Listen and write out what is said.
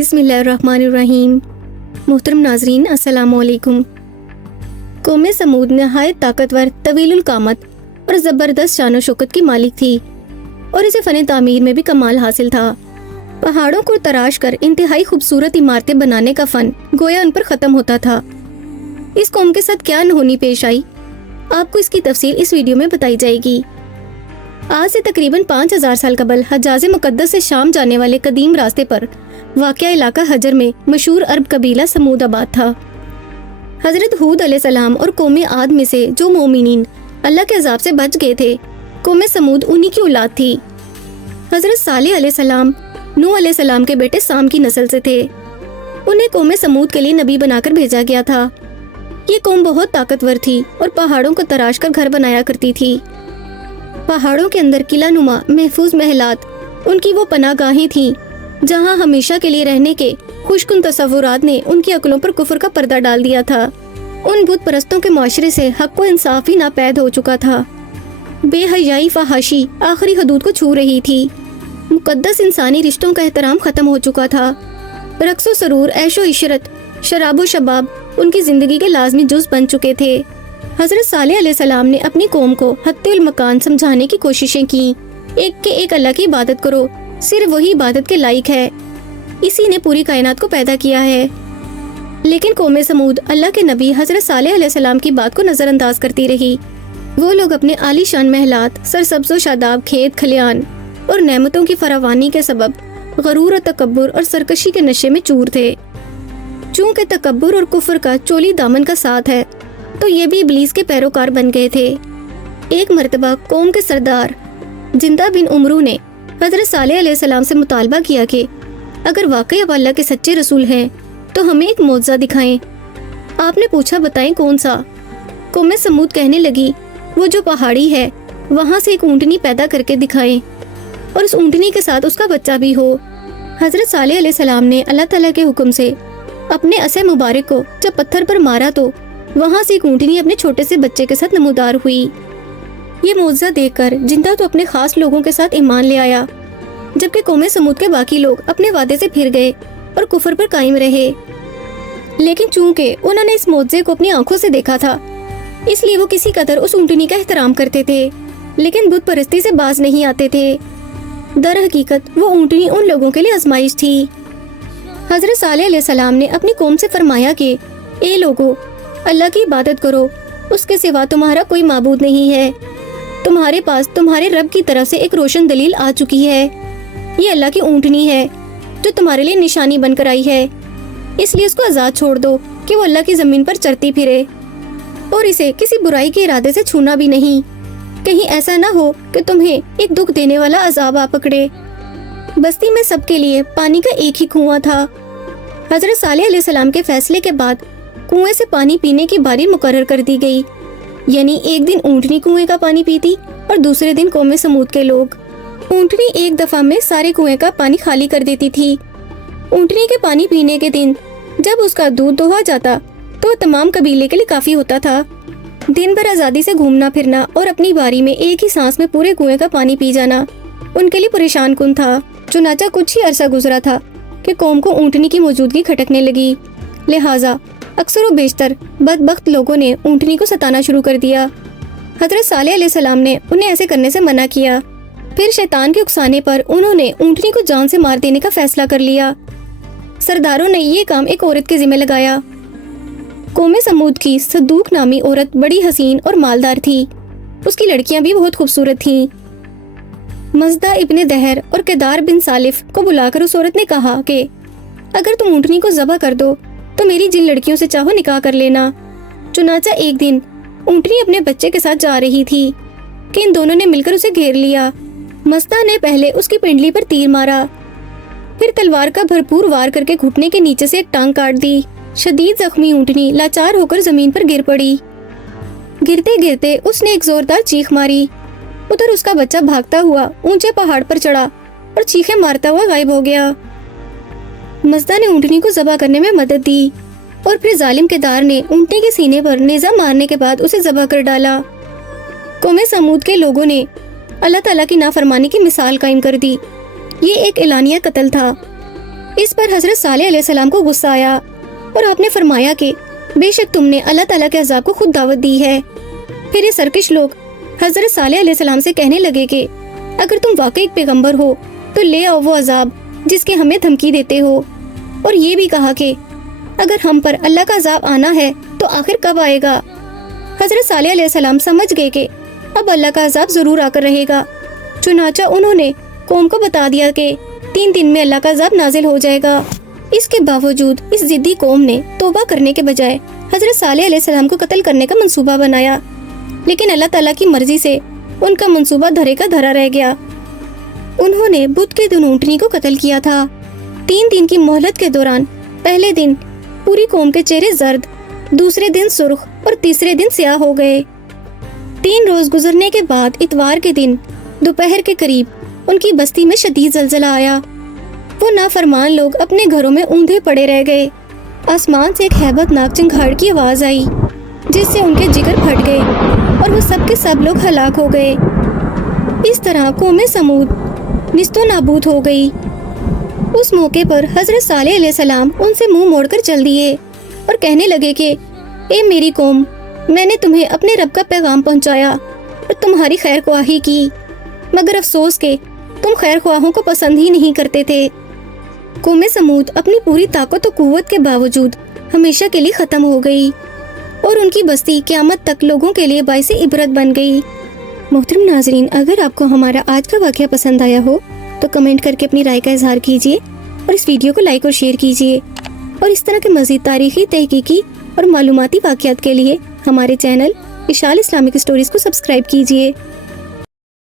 बिस्मिल्लाहिर्रहमानिर्रहीम। मोहतरम नाजरीन, अस्सलाम वालेकुम। कौम समूद नहायत ताकतवर, तवीलुल कामत और ज़बरदस्त शान शौकत की मालिक थी और इसे फ़न तामीर में भी कमाल हासिल था। पहाड़ों को तराश कर इंतहाई खूबसूरत इमारतें बनाने का फ़न गोया उन पर ख़त्म होता था। इस कौम के साथ क्या अनहोनी पेश आई, आपको इसकी तफसील इस वीडियो में बताई जाएगी। आज से तकरीबन 5000 साल कबल हजाज मुकद्दस से शाम जाने वाले कदीम रास्ते पर वाक़या इलाका हजर में मशहूर अरब कबीला समूद आबाद था। हजरत हूद अलैहिस्सलाम और कौम आद में से जो मोमिनीन अल्लाह के अजाब से बच गए थे, कौम समूद उन्हीं की औलाद थी। हजरत सालेह अलैहिस्सलाम नूह अलैहिस्सलाम के बेटे साम की नस्ल से थे। उन्हें कौम समूद के लिए नबी बनाकर भेजा गया था। ये कौम बहुत ताकतवर थी और पहाड़ों को तराश कर घर बनाया करती थी। पहाड़ों के अंदर किला नुमा महफूज महलात उनकी वो पनागाहें थीं, जहां हमेशा के लिए रहने के खुशकुन तसव्वुरात ने उनकी अक्लों पर कुफर का पर्दा डाल दिया था। उन बुत परस्तों के माशरे से हक व इंसाफ ही नापैद हो चुका था। बेहयाई फहाशी आखिरी हदूद को छू रही थी। मुकद्दस इंसानी रिश्तों का एहतराम खत्म हो चुका था। रक्सो सरूर, ऐशो इशरत, शराबो शबाब उनकी जिंदगी के लाजमी जुज बन चुके थे। हजरत सालेह अलैहिस्सलाम ने अपनी कौम को हत्तुल मकान समझाने की कोशिशें की। एक के एक अल्लाह की इबादत करो, सिर्फ वही इबादत के लायक है, इसी ने पूरी कायनात को पैदा किया है। लेकिन कौम समूद अल्लाह के नबी हजरत सालेह अलैहिस्सलाम की बात को नजरअंदाज करती रही। वो लोग अपने आलीशान महलात, सरसब्ज़ो शादाब खेत खलियान और नेमतों की फरावानी के सबब गरूर और तकब्बुर और सरकशी के नशे में चूर थे। चूंकि तकब्बुर और कुफर का चोली दामन का साथ है, तो ये भी इब्लीस के पैरोकार बन गए थे। एक मर्तबा कौम के सरदार जिंदा बिन उमरू ने हजरत सालेह अलैहिस्सलाम से मुतालबा किया कि अगर वाकई आप अल्लाह के सच्चे रसूल हैं तो हमें एक मौजज़ा दिखाएं। आपने पूछा, बताएं कौन सा? कौम समूद कहने लगी, वो जो पहाड़ी है वहाँ से एक ऊँटनी पैदा करके दिखाएं और उस ऊँटनी के साथ उसका बच्चा भी हो। हजरत सालेह अलैहिस्सलाम ने अल्लाह ताला के हुक्म से अपने असे मुबारक को जब पत्थर पर मारा तो वहाँ से एक ऊँटनी अपने छोटे से बच्चे के साथ नमूदार हुई। ये मौजज़ा देखकर जिंदा तो अपने खास लोगों के साथ ईमान ले आया, जबकि कौम समूद के बाकी लोग अपने वादे से फिर गए और कुफर पर कायम रहे। लेकिन चूंकि उन्होंने इस मौजज़े को अपनी आंखों से देखा था, इसलिए वो किसी कदर उस ऊँटनी का एहतराम करते थे, लेकिन बुत परस्ती से बाज नहीं आते थे। दर हकीकत वो ऊँटनी उन लोगों के लिए आजमाइश थी। हजरत सालेह अलैहिस्सलाम ने अपनी कौम से फरमाया कि ए लोगो, अल्लाह की इबादत करो, उसके सिवा तुम्हारा कोई माबूद नहीं है। तुम्हारे पास तुम्हारे रब की तरफ से एक रोशन दलील आ चुकी है। ये अल्लाह की ऊँटनी है जो तुम्हारे लिए निशानी बनकर आई है, इसलिए उसको आज़ाद छोड़ दो कि वो अल्लाह की ज़मीन पर चरती फिरे और इसे किसी बुराई के इरादे से छूना भी नहीं। कहीं ऐसा ना हो कि तुम्हें एक दुख देने वाला अजाब आ पकड़े। बस्ती में सबके लिए पानी का एक ही कुआं था। हजरत सालेह अलैहिस्सलाम के फैसले के बाद कुएं से पानी पीने की बारी मुकर्रर कर दी गई, यानी एक दिन ऊँटनी कुएं का पानी पीती और दूसरे दिन कौम समूद के लोग। ऊँटनी एक दफा में सारे कुएं का पानी खाली कर देती थी। ऊँटनी के पानी पीने के दिन जब उसका दूध दोहा जाता तो तमाम कबीले के लिए काफी होता था। दिन भर आज़ादी से घूमना फिरना और अपनी बारी में एक ही सांस में पूरे कुएं का पानी पी जाना उनके लिए परेशान कुन था। चुनाचा कुछ ही अरसा गुजरा था कि कौम को ऊँटनी की मौजूदगी खटकने लगी, लिहाजा अक्सर व बेशतर बदबख्त लोगों ने ऊँटनी को सताना शुरू कर दिया। हजरत सालेह अलैहिस्सलाम ने उन्हें ऐसे करने से मना किया। फिर शैतान के उकसाने पर उन्होंने ऊँटनी को जान से मार देने का फैसला कर लिया। सरदारों ने ये काम एक औरत के जिम्मे लगाया। कौम समूद की सद्दूक नामी औरत बड़ी हसीन और मालदार थी। उसकी लड़कियां भी बहुत खूबसूरत थीं। मजदा इब्ने दहर और केदार बिन सालिफ को बुलाकर उस औरत ने कहा कि अगर तुम ऊँटनी को ज़बह कर दो तो मेरी जिन लड़कियों से चाहो निकाह कर लेना। चुनाचा एक दिन ऊँटनी अपने बच्चे के साथ जा रही थी कि इन दोनों ने मिलकर उसे घेर लिया। मजदा ने पहले उसकी पिंडली पर तीर मारा, फिर तलवार का भरपूर वार करके घुटने के नीचे से एक टांग काट दी। शदीद जख्मी ऊँटनी लाचार होकर जमीन पर गिर पड़ी। गिरते गिरते उसने एक जोरदार चीख मारी। उधर उसका बच्चा भागता हुआ ऊंचे पहाड़ पर चढ़ा और चीखें मारता हुआ गायब हो गया। मजदा ने ऊँटनी को ज़बह करने में मदद दी और फिर जालिम केदार ने ऊँटनी के सीने पर नेज़ा मारने के बाद उसे ज़बह कर डाला। कौम समूद के लोगों ने अल्लाह ताला की नाफरमानी की मिसाल कायम कर दी। ये एक एलानिया कत्ल था। اس پر حضرت صالح علیہ السلام کو غصہ آیا اور آپ نے فرمایا کہ بے شک تم نے اللہ تعالیٰ کے عذاب کو خود دعوت دی ہے۔ پھر یہ سرکش لوگ حضرت صالح علیہ السلام سے کہنے لگے کہ اگر تم واقعی ایک پیغمبر ہو تو لے آؤ وہ عذاب جس کے ہمیں دھمکی دیتے ہو، اور یہ بھی کہا کہ اگر ہم پر اللہ کا عذاب آنا ہے تو آخر کب آئے گا؟ حضرت صالح علیہ السلام سمجھ گئے کہ اب اللہ کا عذاب ضرور آ کر رہے گا، چنانچہ انہوں نے قوم کو بتا دیا کہ 3 دن میں اللہ کا عذاب نازل ہو جائے گا۔ اس کے باوجود اس ضدی قوم نے توبہ کرنے کے بجائے حضرت صالح علیہ السلام کو قتل کرنے کا منصوبہ بنایا، لیکن اللہ تعالیٰ کی مرضی سے ان کا منصوبہ دھرے کا دھرا رہ گیا۔ انہوں نے بدھ کے دن اونٹنی کو قتل کیا تھا۔ 3 دن کی مہلت کے دوران پہلے دن پوری قوم کے چہرے زرد، دوسرے دن سرخ اور تیسرے دن سیاہ ہو گئے۔ 3 روز گزرنے کے بعد اتوار کے دن دوپہر کے قریب ان کی بستی میں شدید زلزلہ آیا۔ وہ نافرمان لوگ اپنے گھروں میں اوندھے پڑے رہ گئے۔ آسمان سے ایک ہیبت ناک چنگھاڑ کی آواز آئی جس سے ان کے جگر پھٹ گئے اور وہ سب کے سب لوگ ہلاک ہو گئے۔ اس طرح قوم سمود نیست و نابود ہو گئی۔ اس موقع پر حضرت صالح علیہ السلام ان سے منہ موڑ کر چل دیے اور کہنے لگے کہ اے میری قوم، میں نے تمہیں اپنے رب کا پیغام پہنچایا اور تمہاری خیر خواہی کی، مگر افسوس کہ تم خیر خواہوں کو پسند ہی نہیں کرتے تھے۔ قوم سمود اپنی پوری طاقت و قوت کے باوجود ہمیشہ کے لیے ختم ہو گئی اور ان کی بستی قیامت تک لوگوں کے لیے باعث عبرت بن گئی۔ محترم ناظرین، اگر آپ کو ہمارا آج کا واقعہ پسند آیا ہو تو کمنٹ کر کے اپنی رائے کا اظہار کیجیے اور اس ویڈیو کو لائک اور شیئر کیجیے، اور اس طرح کے مزید تاریخی، تحقیقی اور معلوماتی واقعات کے لیے ہمارے چینل اشال اسلامک اسٹوریز کو سبسکرائب کیجیے۔